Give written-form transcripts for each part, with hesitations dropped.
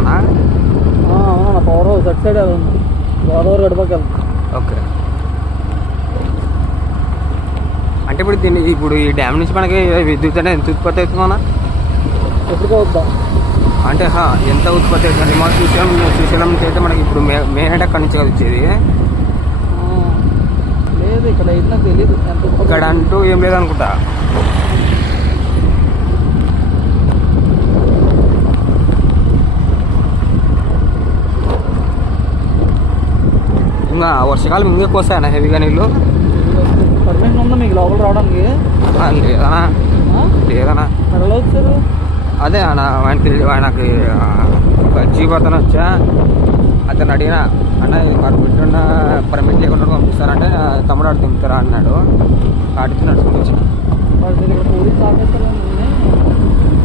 అన్న? అవునా, power house అటు సైడ్ ఉంది, గోదావరి గడపకెళ్ళి. ఓకే. అంటే ఇప్పుడు ఈ డ్యామ్ నుంచి మనకి విద్యుత్ అనేది ఎంత ఉత్పత్తి అవుతుందన్నా? ఎప్పుడు వద్దాం అంటే ఎంత ఉత్పత్తి అవుతుంది? మా శ్రీశైలం నుంచి అయితే మనకి ఇప్పుడు మెయిన్ అక్కడి నుంచి కదా వచ్చేది. లేదు ఇక్కడ అయితే తెలియదు ఎంత ఇక్కడ అంటూ ఏం లేదనుకుంటా. ఇంకా వర్షాకాలం ఇంకెక్కువ వస్తాయన్న హెవీగా నీళ్ళు? పర్మిషన్ ఉందా మీకు లోపల రావడానికి? లేదనా లేదనా. ఎలా వచ్చారు? అదే అన్న ఆయనకి జీప్ అతను వచ్చా, అతను అడిగిన అన్న ఇది పర్మిట్ పర్మిట్ లేకుండా పంపిస్తారంటే తమ్ముడు ఆడు దింపుతారా అన్నాడు. ఆడితే నడుచుకుంటూ వచ్చి పోలీస్ ఆఫీసర్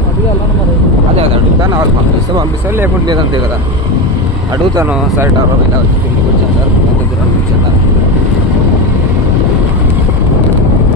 అది వెళ్ళండి మరి. అదే అడుగుతాను, వాళ్ళు పంపిస్తారు లేకుంటే లేదంతే కదా. అడుగుతాను సరే డాబా ఇలా వచ్చి కిందికి వచ్చి